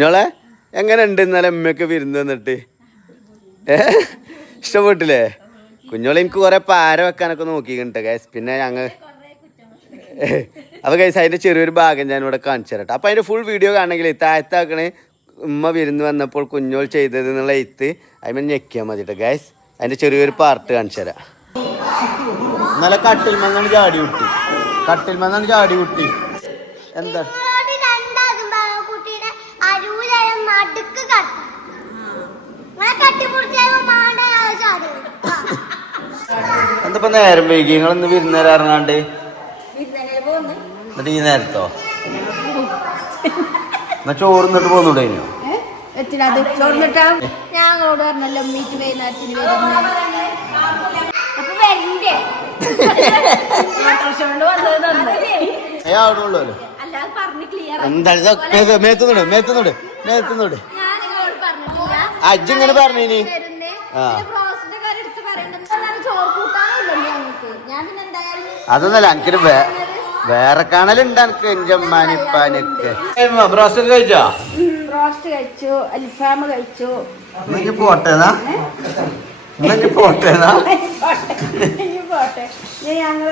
ഞോളെ എങ്ങനെ ഉണ്ട് ഇന്നലെ അമ്മയൊക്കെ വിരുന്ന് വന്നിട്ട് ഇഷ്ടപ്പെട്ടില്ലേ? കുഞ്ഞോളെ എനിക്ക് കുറെ പാര വെക്കാനൊക്കെ നോക്കിയിട്ടുണ്ട് ഗൈസ്. പിന്നെ ഞങ്ങൾ അപ്പോൾ ഗൈസ് അതിൻ്റെ ചെറിയൊരു ഭാഗം ഞാൻ ഇവിടെ കാണിച്ചു തരട്ടെ. അപ്പോൾ അതിൻ്റെ ഫുൾ വീഡിയോ കാണണമെങ്കിൽ താഴത്താക്കണേ ഉമ്മ വിരുന്ന് വന്നപ്പോൾ കുഞ്ഞോൾ ചെയ്തത് എന്നുള്ള എഴുത്ത് അതിന് ഞെക്കിയാൽ മതി കേട്ടോ ഗൈസ്. അതിൻ്റെ ചെറിയൊരു പാർട്ട് കാണിച്ചു തരാം. ഇന്നലെ കട്ടിൽ മന്നാണ് ചാടി കുട്ടി, കട്ടിൽ മന്നാണ് ചാടി കുട്ടി. എന്താ എന്തപ്പോ നേരം വൈകി? നിങ്ങളിന്ന് വിരുന്നേരാറങ്ങാണ്ട് എന്നിട്ട് ഈ നേരത്തോ എന്നാ ചോറിന്നിട്ട് പോന്നൂടെ? ഞങ്ങളോട് പറഞ്ഞല്ലോ മീറ്റ് വൈകുന്നേരത്തിന് എന്താ മേത്തുന്നോട് മേത്തുന്നോട് മേത്തുന്നോട് അജ്ജിങ്ങനെ പറഞ്ഞിനി. അതൊന്നല്ല എനിക്കൊരു വേറെ കാണലുണ്ട് എനിക്ക്. എന്റെ അമ്മാനിപ്പാനൊക്കെ ബ്രോസ്റ്റ് കഴിച്ചോ? ബ്രോസ്റ്റ് കഴിച്ചു, അൽഫാം കഴിച്ചു. പോട്ടേന്നാ പോട്ടേന്നാ പോട്ടെ ഞങ്ങൾ